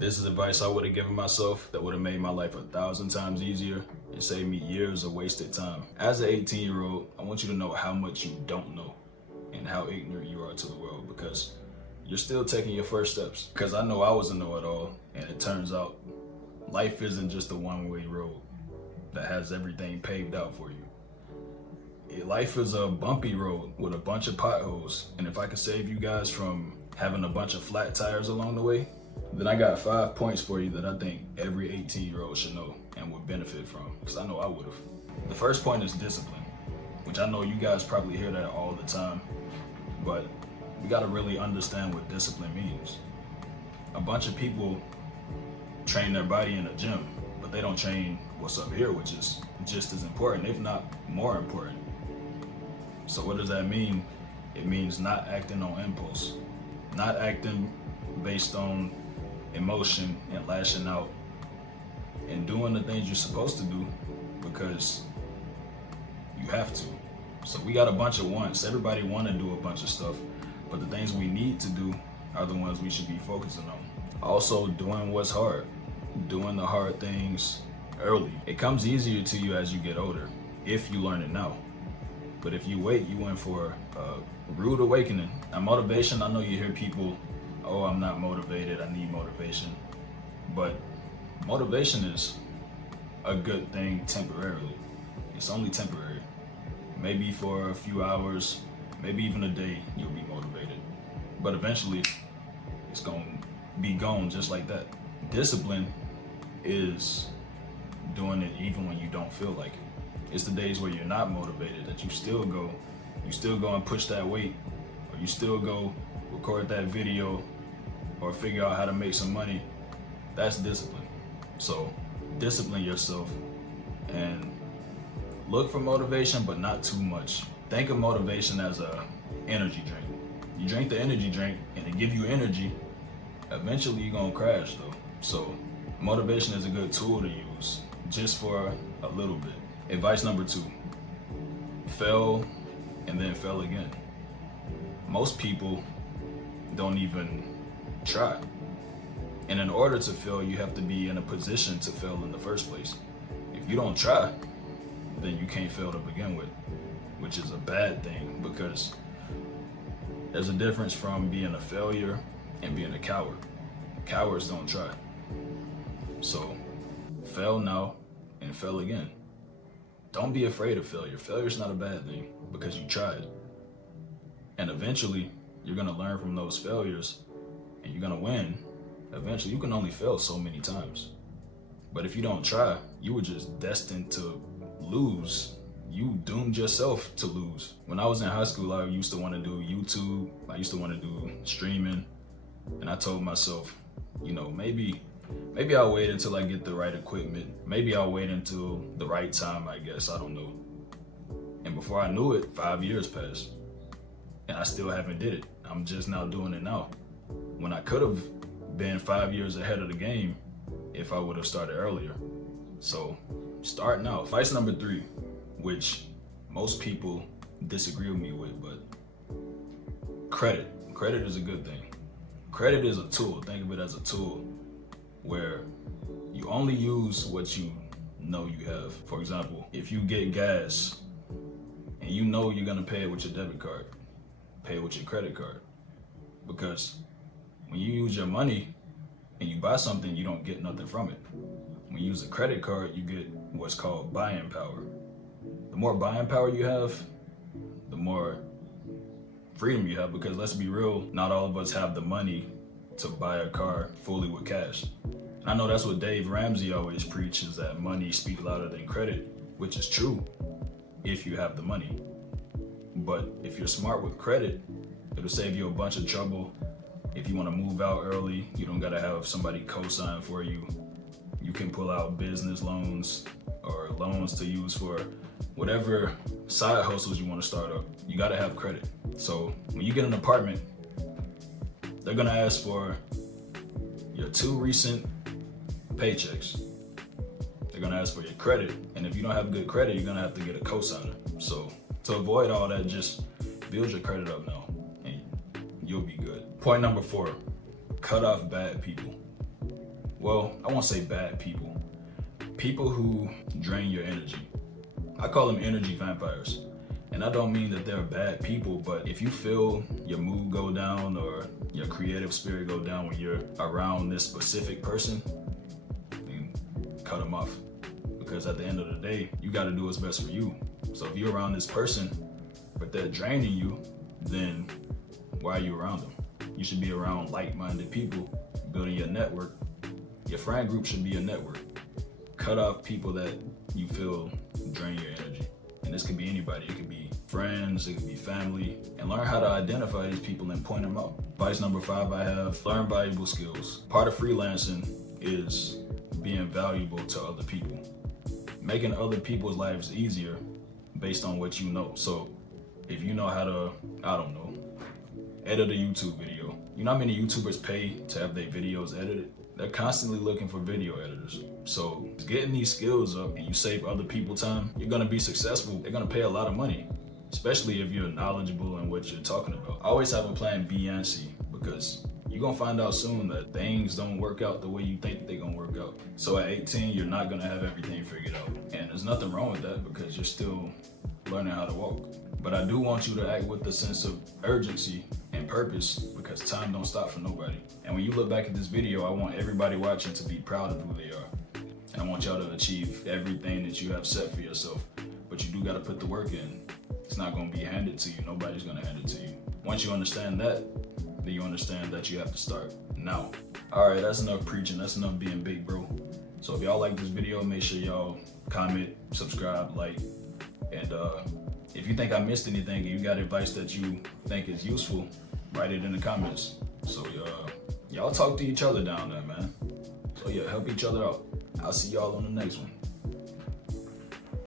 This is advice I would have given myself that would have made my life 1,000 times easier and saved me years of wasted time. As an 18-year-old, I want you to know how much you don't know and how ignorant you are to the world, because you're still taking your first steps. Because I know I was a know-it-all, and it turns out life isn't just a one-way road that has everything paved out for you. Life is a bumpy road with a bunch of potholes, and if I could save you guys from having a bunch of flat tires along the way, then I got 5 points for you that I think every 18-year-old should know and would benefit from, because I know I would have. The first point is discipline, which I know you guys probably hear that all the time, but we got to really understand what discipline means. A bunch of people train their body in a gym, but they don't train what's up here, which is just as important, if not more important. So what does that mean? It means not acting on impulse, not acting based on emotion and lashing out, and doing the things you're supposed to do because you have to. So we got a bunch of wants. Everybody want to do a bunch of stuff, but the things we need to do are the ones we should be focusing on. Also, doing what's hard, doing the hard things early. It comes easier to you as you get older if you learn it now. But if you wait, you in for a rude awakening. Now, motivation, I know you hear people, oh, I'm not motivated, I need motivation. But motivation is a good thing temporarily. It's only temporary. Maybe for a few hours, maybe even a day, you'll be motivated. But eventually, it's gonna be gone just like that. Discipline is doing it even when you don't feel like it. It's the days where you're not motivated that you still go and push that weight, or you still go record that video or figure out how to make some money. That's discipline. So discipline yourself and look for motivation, but not too much. Think of motivation as a energy drink. You drink the energy drink and it give you energy. Eventually you're gonna crash though. So motivation is a good tool to use just for a little bit. Advice number 2, fail and then fail again. Most people don't even try. And in order to fail, you have to be in a position to fail in the first place. If you don't try, then you can't fail to begin with, which is a bad thing, because there's a difference from being a failure and being a coward. Cowards don't try. So fail now and fail again. Don't be afraid of failure. Failure is not a bad thing because you tried. And eventually, you're gonna learn from those failures and you're gonna win. Eventually, you can only fail so many times. But if you don't try, you were just destined to lose. You doomed yourself to lose. When I was in high school, I used to want to do YouTube. I used to want to do streaming. And I told myself, maybe I'll wait until I get the right equipment. Maybe I'll wait until the right time, I guess. I don't know. And before I knew it, 5 years passed. And I still haven't did it. I'm just now doing it now. When I could have been 5 years ahead of the game if I would have started earlier. So start now. Advice number 3, which most people disagree with me with, but credit. Credit is a good thing. Credit is a tool. Think of it as a tool where you only use what you know you have. For example, if you get gas and you know you're gonna pay it with your debit card, pay it with your credit card. Because when you use your money and you buy something, you don't get nothing from it. When you use a credit card, you get what's called buying power. The more buying power you have, the more freedom you have, because let's be real, not all of us have the money to buy a car fully with cash. And I know that's what Dave Ramsey always preaches, that money speaks louder than credit, which is true if you have the money. But if you're smart with credit, it'll save you a bunch of trouble. If you want to move out early, you don't gotta have somebody co-sign for you. You can pull out business loans or loans to use for whatever side hustles you want to start up. You gotta have credit. So when you get an apartment, they're gonna ask for your 2 recent paychecks. They're gonna ask for your credit, and if you don't have good credit, you're gonna have to get a cosigner. So to avoid all that, just build your credit up now, and you'll be good. Point number 4, cut off bad people. Well, I won't say bad people. People who drain your energy. I call them energy vampires. And I don't mean that they're bad people, but if you feel your mood go down or your creative spirit go down when you're around this specific person, then cut them off. Because at the end of the day, you got to do what's best for you. So if you're around this person, but they're draining you, then why are you around them? You should be around like-minded people, building your network. Your friend group should be a network. Cut off people that you feel drain your energy. And this could be anybody. It could be friends, it could be family. And learn how to identify these people and point them out. Advice number 5 I have, learn valuable skills. Part of freelancing is being valuable to other people. Making other people's lives easier based on what you know. So if you know how to, I don't know, edit a YouTube video. You know how many YouTubers pay to have their videos edited? They're constantly looking for video editors. So getting these skills up and you save other people time, you're gonna be successful. They're gonna pay a lot of money, especially if you're knowledgeable in what you're talking about. I always have a plan B and C because you're gonna find out soon that things don't work out the way you think they're gonna work out. So at 18, you're not gonna have everything figured out. And there's nothing wrong with that because you're still learning how to walk. But I do want you to act with a sense of urgency and purpose because time don't stop for nobody. And when you look back at this video, I want everybody watching to be proud of who they are. And I want y'all to achieve everything that you have set for yourself. But you do gotta put the work in. It's not gonna be handed to you. Nobody's gonna hand it to you. Once you understand that, then you understand that you have to start now. All right, that's enough preaching. That's enough being big, bro. So if y'all like this video, make sure y'all comment, subscribe, like, and if you think I missed anything and you got advice that you think is useful, write it in the comments. So y'all talk to each other down there, man. So yeah, help each other out. I'll see y'all on the next one.